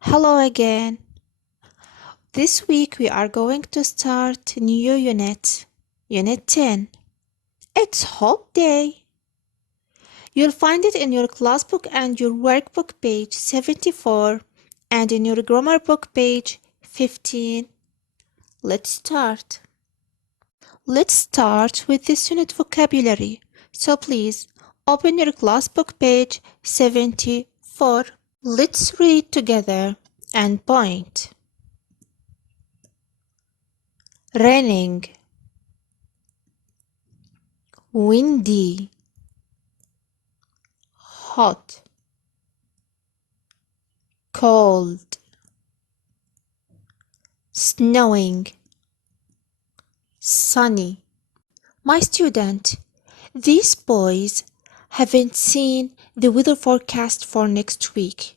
Hello again. This week we are going to start new unit, Unit 10. It's hot day. You'll find it in your class book and your workbook page 74 and in your grammar book page 15. Let's start. Let's start with this unit vocabulary. So please open your class book page 74. Let's read together and point. Raining, windy, hot, cold, snowing, sunny. My student, these boys haven't seen the weather forecast for next week.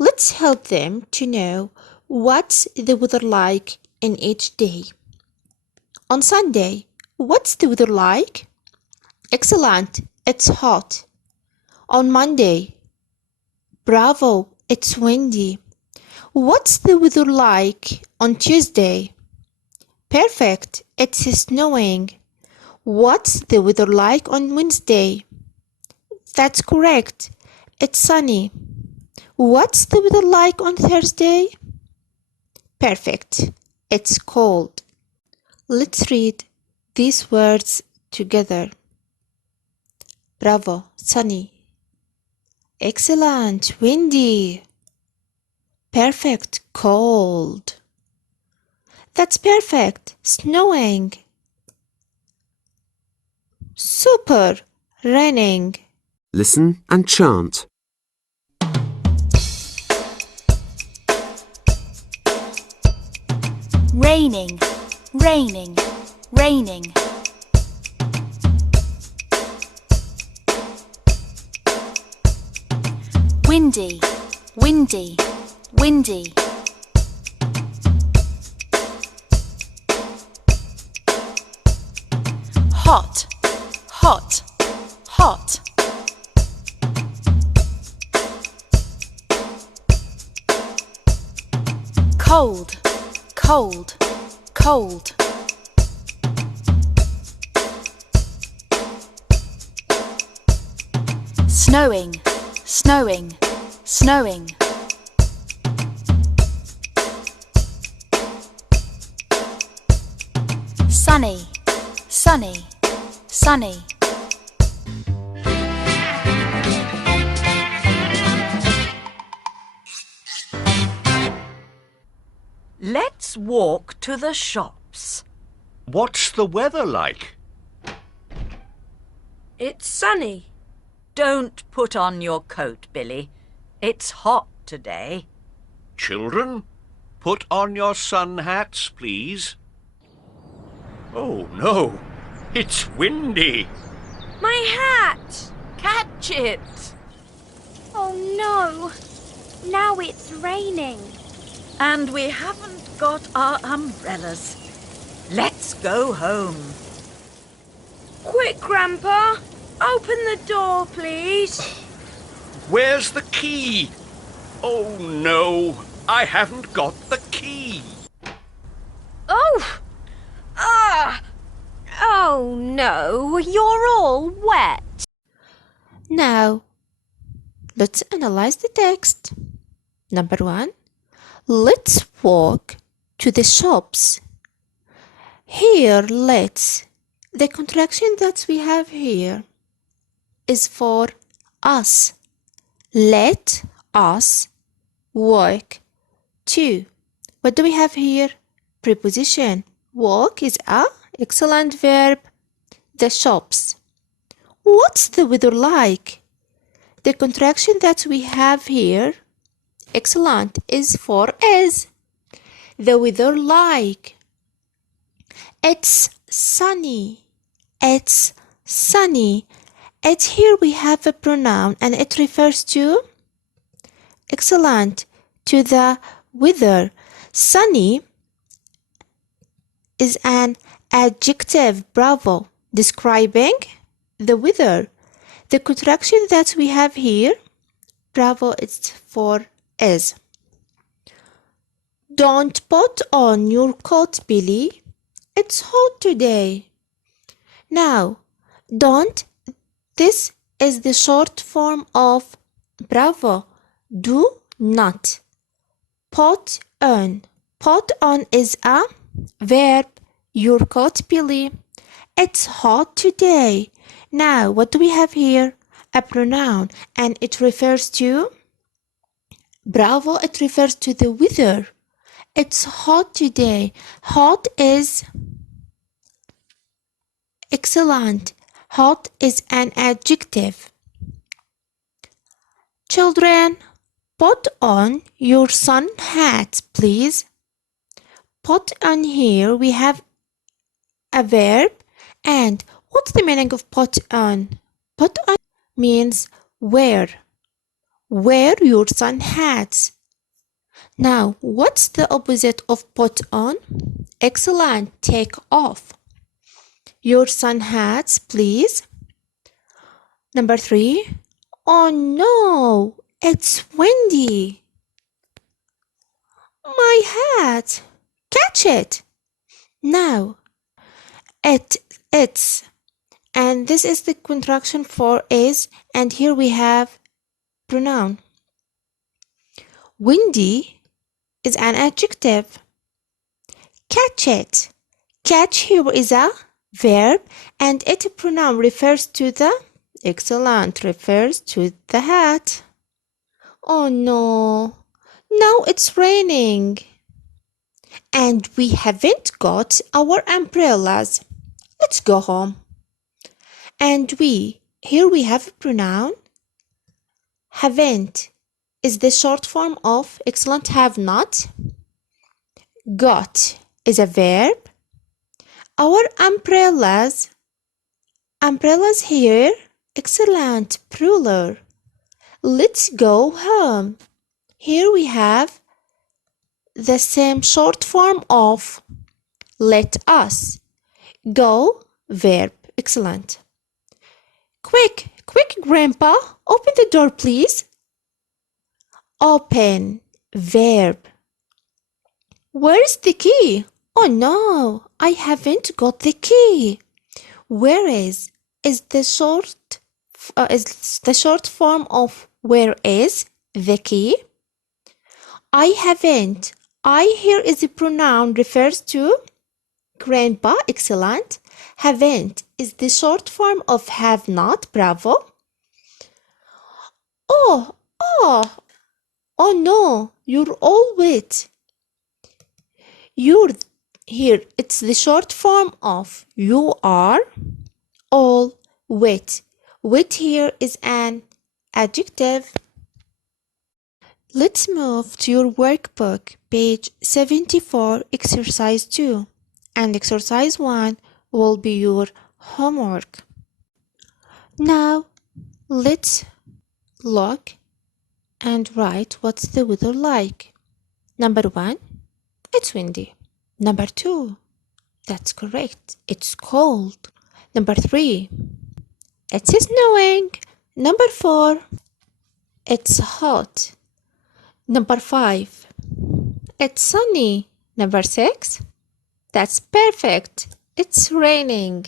Let's help them to know what's the weather like in each day. On Sunday, what's the weather like? Excellent, it's hot. On Monday, bravo, it's windy. What's the weather like on Tuesday? Perfect, it's snowing. What's the weather like on Wednesday? That's correct, it's sunny. What's the weather like on Thursday? Perfect, it's cold. Let's read these words together. Bravo, sunny. Excellent, windy. Perfect, cold. That's perfect, snowing. Super, raining. Listen and chant. Raining, raining, raining. Windy, windy, windy. Hot, hot, hot. Cold, cold, cold. Snowing, snowing, snowing. Sunny, sunny, sunny. Let's walk to the shops. What's the weather like? It's sunny. Don't put on your coat, Billy. It's hot today. Children, put on your sun hats, please. Oh no, it's windy. My hat! Catch it! Oh no! Now it's raining. And we haven't got our umbrellas. Let's go home. Quick, Grandpa! Open the door, please. Where's the key? Oh no, I haven't got the key. Oh! Ah! Oh no, you're all wet. Now, let's analyze the text. Number 1. Let's walk to the shops. Here, let's. The contraction that we have here is for us. Let us walk to. What do we have here? Preposition. Walk is a excellent verb. The shops. What's the weather like? The contraction that we have here, excellent, is for is. The weather like. It's sunny. It's sunny. At here we have a pronoun and it refers to, excellent, to the weather. Sunny is an adjective, bravo, describing the weather. The contraction that we have here, bravo, it's for is. Don't put on your coat, Billy. It's hot today. Now, don't. This is the short form of bravo. Do not. Put on. Put on is a verb. Your coat, Billy. It's hot today. Now, what do we have here? A pronoun, and it refers to bravo. It refers to the weather. It's hot today. Hot is excellent. Hot is an adjective. Children, put on your sun hat, please. Put on here we have a verb, and what's the meaning of put on? Put on means wear. Wear your sun hats. Now, what's the opposite of put on? Excellent. Take off your sun hats, please. Number 3. Oh no, it's windy. My hat. Catch it. Now, it's, and this is the contraction for is, and here we have pronoun. Windy is an adjective. Catch it. Catch here is a verb, and it pronoun refers to the excellent, refers to the hat. Oh no, now it's raining. And we haven't got our umbrellas. Let's go home. And here we have a pronoun. Haven't is the short form of excellent, have not. Got is a verb. Our umbrellas here, excellent, plural. Let's go home. Here we have the same short form of let us. Go, verb, excellent. Quick, Grandpa, open the door, please. Open, verb. Where's the key? Oh no, I haven't got the key. Where is the short form of where is the key. I haven't. I here is a pronoun refers to Grandpa, excellent. Haven't is the short form of have not, bravo. Oh no, you're all wet. You're here, it's the short form of you are all wet. Wet here is an adjective. Let's move to your workbook, page 74, exercise 2. And exercise 1 will be your homework. Now, let's look and write what's the weather like. Number 1, it's windy. Number 2, that's correct, it's cold. Number 3, it's snowing. Number 4, it's hot. Number 5, it's sunny. Number 6, that's perfect, it's raining.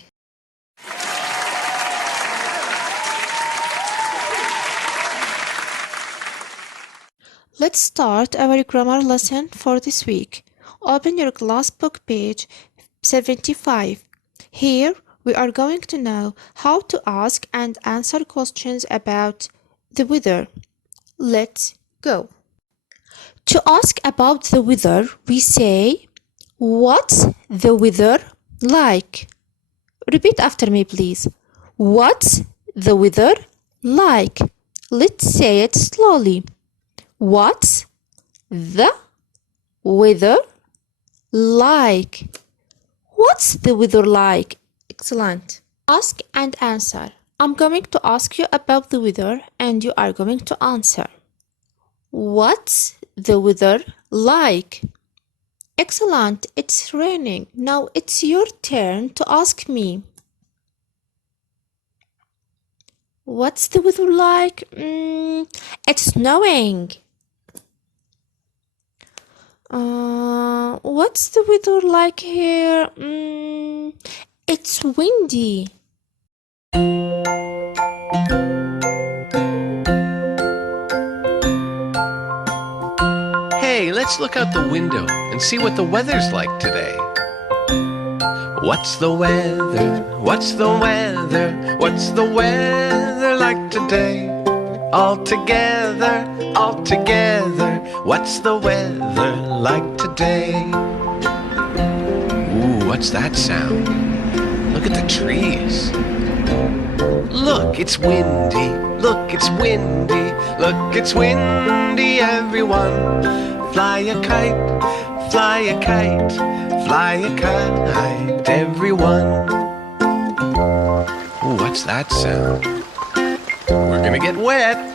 Let's start our grammar lesson for this week. Open your class book, page 75. Here we are going to know how to ask and answer questions about the weather. Let's go. To ask about the weather, we say, what's the weather like? Repeat after me, please. What's the weather like? Let's say it slowly. What's the weather like? What's the weather like? Excellent. Ask and answer. I'm going to ask you about the weather and you are going to answer. What's the weather like? Excellent. It's raining. Now it's your turn to ask me. What's the weather like? It's snowing. What's the weather like here? It's windy. Hey, let's look out the window and see what the weather's like today. What's the weather? What's the weather? What's the weather like today? All together, all together. What's the weather like today? Ooh, what's that sound? Look at the trees. Look, it's windy. Look, it's windy. Look, it's windy, everyone. Fly a kite, fly a kite, fly a kite, everyone. Ooh, what's that sound? We're gonna get wet.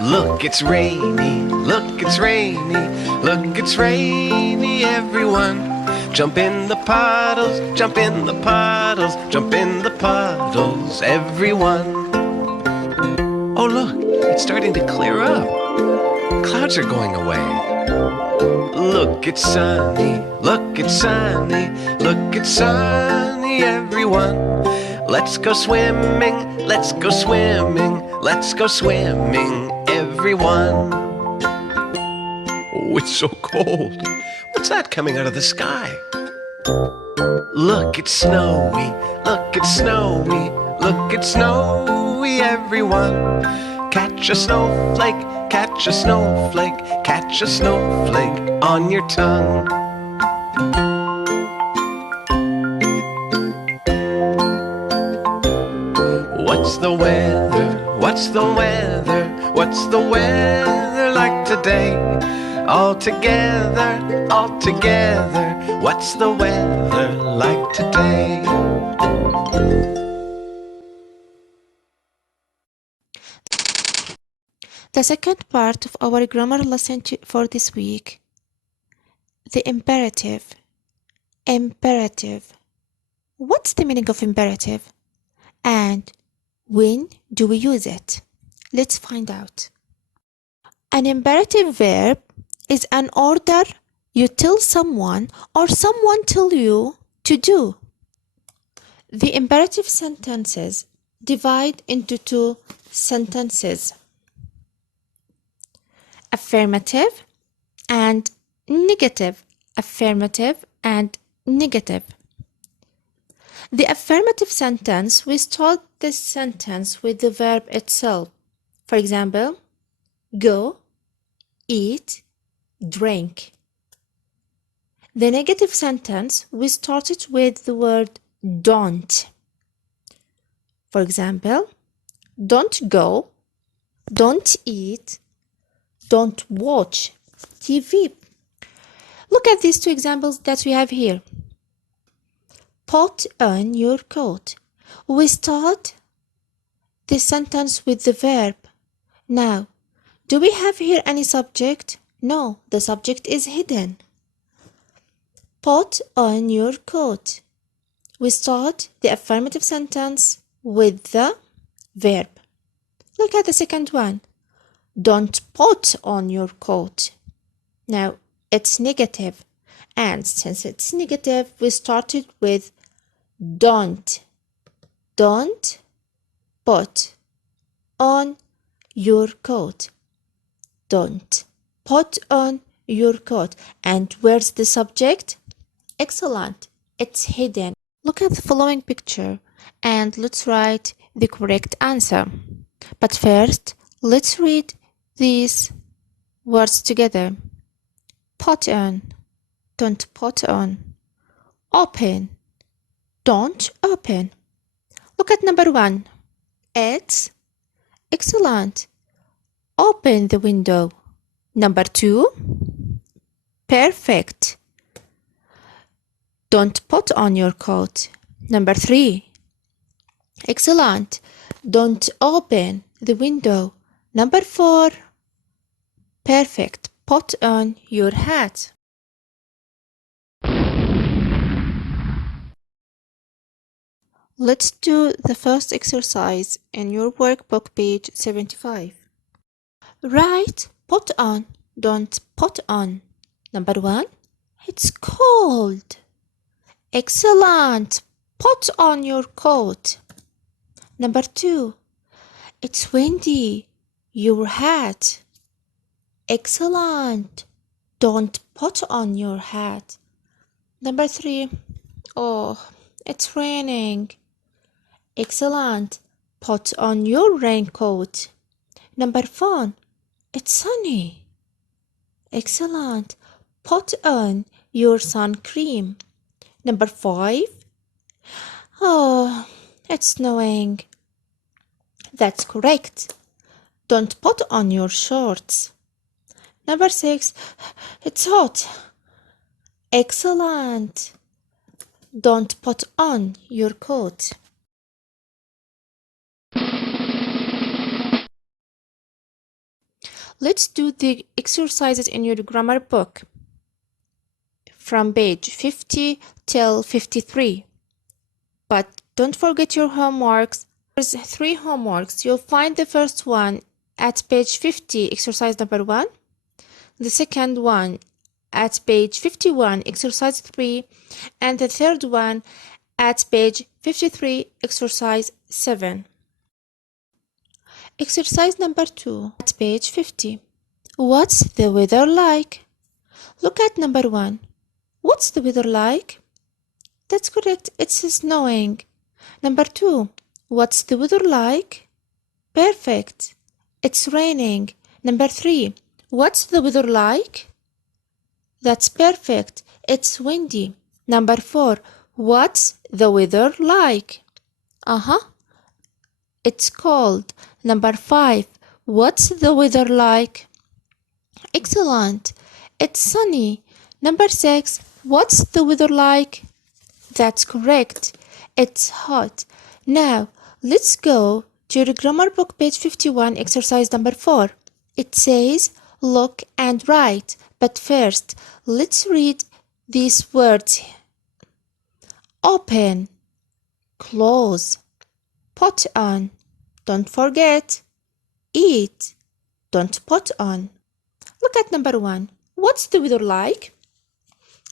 Look, it's rainy. Look, it's rainy. Look, it's rainy, everyone. Jump in the puddles, jump in the puddles, jump in the puddles, everyone. Oh, look, it's starting to clear up. Clouds are going away. Look, it's sunny. Look, it's sunny. Look, it's sunny, everyone. Let's go swimming. Let's go swimming. Let's go swimming, everyone. Oh, it's so cold. What's that coming out of the sky? Look, it's snowy. Look, it's snowy. Look, it's snowy, everyone. Catch a snowflake, catch a snowflake, catch a snowflake on your tongue. What's the weather? What's the weather? What's the weather like today? All together, all together. What's the weather like today? The second part of our grammar lesson for this week. The imperative. Imperative. What's the meaning of imperative? And when do we use it? Let's find out. An imperative verb is an order you tell someone or someone tell you to do. The imperative sentences divide into two sentences: affirmative and negative. Affirmative and negative. The affirmative sentence, we start the sentence with the verb itself. For example, go, eat, drink. The negative sentence, we started with the word don't. For example, don't go, don't eat, don't watch TV. Look at these two examples that we have here. Put on your coat. We start the sentence with the verb. Now, do we have here any subject? No, the subject is hidden. Put on your coat. We start the affirmative sentence with the verb. Look at the second one. Don't put on your coat. Now, it's negative. And since it's negative, we started with don't. Don't put on your coat. Don't put on your coat. And where's the subject? Excellent. It's hidden. Look at the following picture and let's write the correct answer. But first, let's read these words together. Put on. Don't put on. Open. Don't open. Look at number one. It's excellent. Open the window. Number two. Perfect. Don't put on your coat. Number three. Excellent. Don't open the window. Number four. Perfect. Put on your hat. Let's do the first exercise in your workbook, page 75. Write put on, don't put on. Number 1, it's cold. Excellent. Put on your coat. Number 2, it's windy. Your hat. Excellent. Don't put on your hat. Number 3, oh, it's raining. Excellent. Put on your raincoat. Number 4, it's sunny. Excellent. Put on your sun cream. Number 5, oh, it's snowing. That's correct. Don't put on your shorts. Number 6, it's hot. Excellent. Don't put on your coat. Let's do the exercises in your grammar book from page 50 till 53. But don't forget your homeworks. There's 3 homeworks. You'll find the first one at page 50, exercise number 1. The second one at page 51, exercise 3. And the third one at page 53, exercise 7. Exercise number 2 at page 50. What's the weather like? Look at number 1. What's the weather like? That's correct. It's snowing. Number 2. What's the weather like? Perfect. It's raining. Number 3. What's the weather like? That's perfect. It's windy. Number 4. What's the weather like? It's cold. Number 5. What's the weather like? Excellent. It's sunny. Number 6. What's the weather like? That's correct. It's hot. Now, let's go to your grammar book, page 51, exercise number 4. It says, look and write. But first, let's read these words. Open, close, put on. Don't forget. Eat, don't put on. Look at number 1. What's the weather like?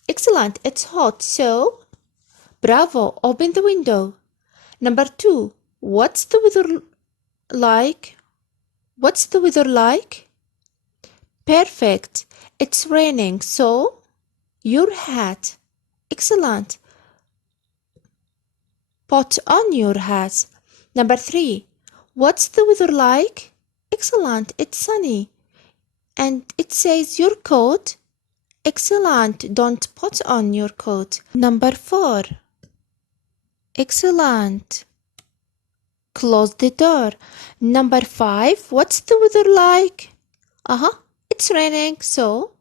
Excellent. It's hot. So, bravo. Open the window. Number 2. What's the weather like? What's the weather like? Perfect. It's raining. So, your hat. Excellent. Put on your hat. Number 3. What's the weather like? Excellent. It's sunny. And it says your coat. Excellent. Don't put on your coat. Number 4. Excellent. Close the door. Number 5. What's the weather like? It's raining. So,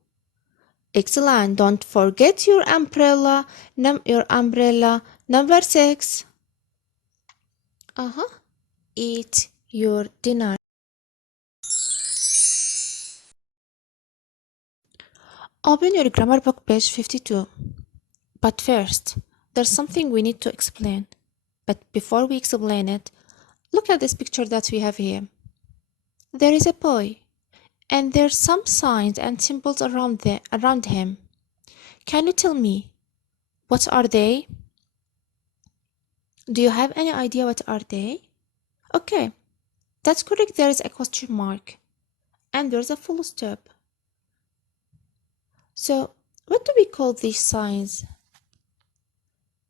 excellent. Don't forget your umbrella. Your umbrella. Number 6. Eat your dinner. Open your grammar book, page 52. But first, there's something we need to explain. But before we explain it, look at this picture that we have here. There is a boy, and there's some signs and symbols around him. Can you tell me, what are they? Do you have any idea what are they? Okay, that's correct. There is a question mark, and there's a full stop. So, what do we call these signs?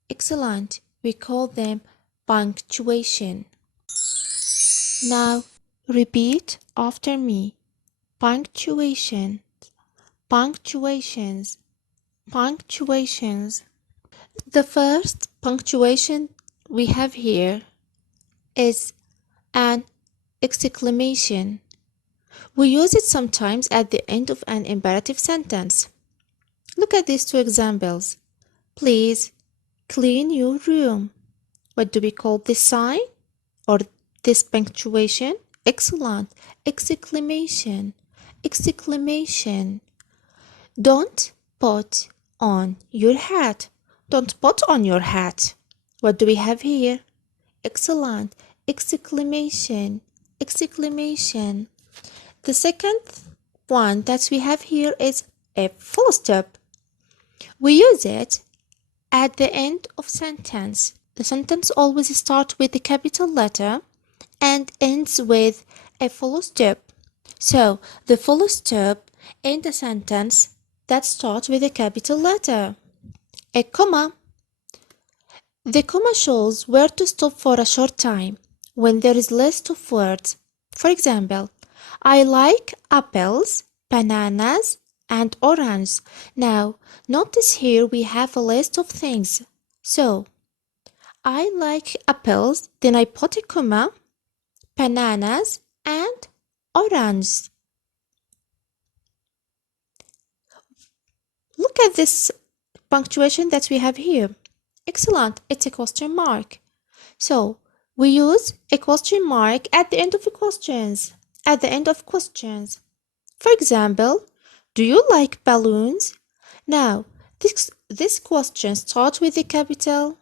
Excellent. We call them punctuation. Now, repeat after me. Punctuation. Punctuations. Punctuations. The first punctuation we have here is an exclamation. We use it sometimes at the end of an imperative sentence. Look at these 2 examples. Please clean your room. What do we call this sign or this punctuation? Excellent. Exclamation. Exclamation. Don't put on your hat. Don't put on your hat. What do we have here? Excellent. Exclamation. Exclamation. The second one that we have here is a full stop. We use it at the end of sentence. The sentence always starts with a capital letter and ends with a full stop. So, the full stop in the sentence that starts with a capital letter. A comma. The comma shows where to stop for a short time when there is list of words. For example, I like apples, bananas, and oranges. Now, notice here we have a list of things. So, I like apples, then I put a comma, bananas, and oranges. Look at this punctuation that we have here. Excellent, it's a question mark. So, we use a question mark at the end of the questions. At the end of questions. For example, do you like balloons? Now, this question starts with a capital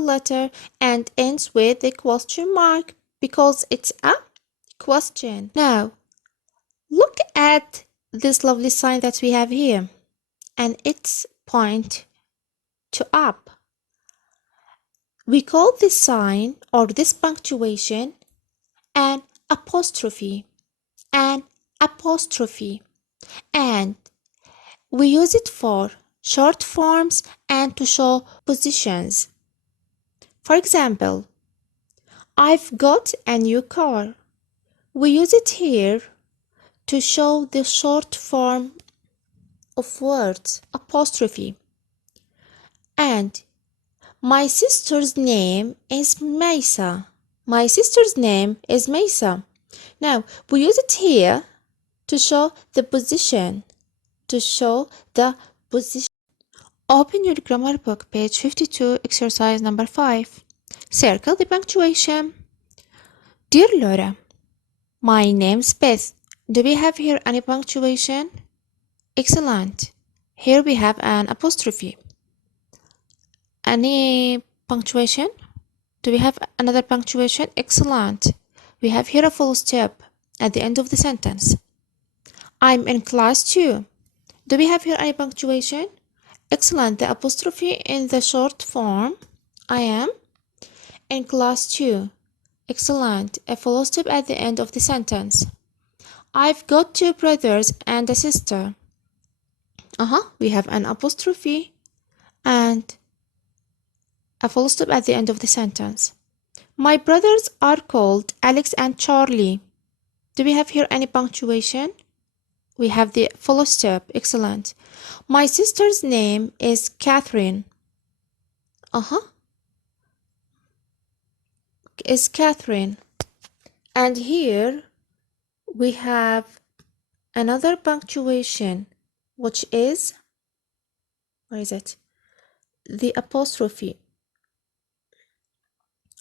letter and ends with a question mark because it's a question. Now, look at this lovely sign that we have here, and it's point to up. We call this sign or this punctuation an apostrophe. An apostrophe. And we use it for short forms and to show positions. For example, I've got a new car. We use it here to show the short form of words, apostrophe. And my sister's name is Mesa. My sister's name is Mesa. Now, we use it here to show the position. Open your grammar book, page 52, exercise number 5. Circle the punctuation. Dear Laura, my name's Beth. Do we have here any punctuation? Excellent. Here we have an apostrophe. Any punctuation? Do we have another punctuation? Excellent. We have here a full stop at the end of the sentence. I'm in class 2. Do we have here any punctuation? Excellent. The apostrophe in the short form. I am in class 2. Excellent. A full stop at the end of the sentence. I've got 2 brothers and a sister. We have an apostrophe and a full stop at the end of the sentence. My brothers are called Alex and Charlie. Do we have here any punctuation? We have the full stop. Excellent. My sister's name is Catherine. Is Catherine. And here we have another punctuation, which is, where is it? The apostrophe.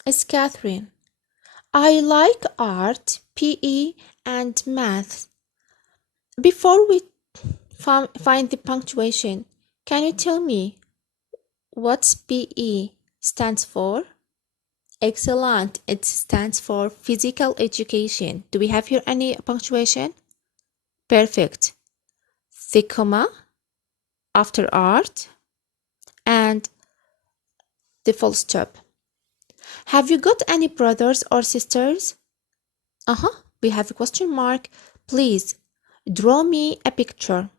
Is Catherine. I like art, PE, and math. Before we find the punctuation, can you tell me what PE stands for? Excellent. It stands for physical education. Do we have here any punctuation? Perfect. The comma after art and the full stop. Have you got any brothers or sisters? We have a question mark. Please draw me a picture.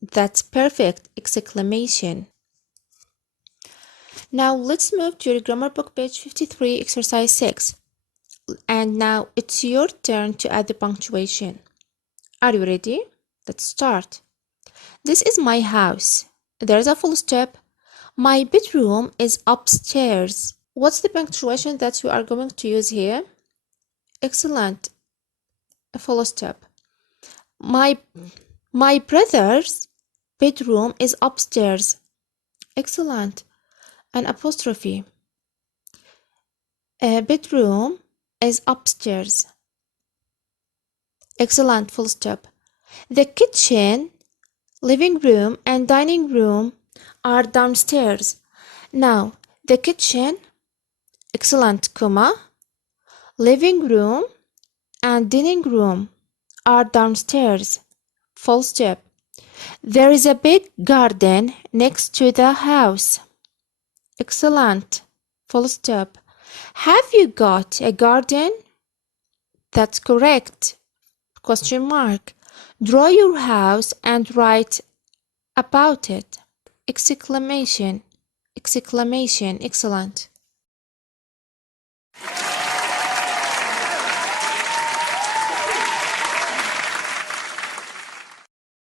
That's perfect! Exclamation. Now let's move to your grammar book, page 53, exercise 6. And now it's your turn to add the punctuation. Are you ready? Let's start. This is my house. There's a full stop. My bedroom is upstairs. What's the punctuation that you are going to use here? Excellent. A full stop. My brother's bedroom is upstairs. Excellent. An apostrophe. A bedroom is upstairs. Excellent. Full stop. The kitchen, living room, and dining room are downstairs. Now, the kitchen, excellent, comma, living room and dining room are downstairs. Full stop. There is a big garden next to the house. Excellent. Full stop. Have you got a garden? That's correct. Question mark. Draw your house and write about it. Exclamation. Exclamation. Excellent.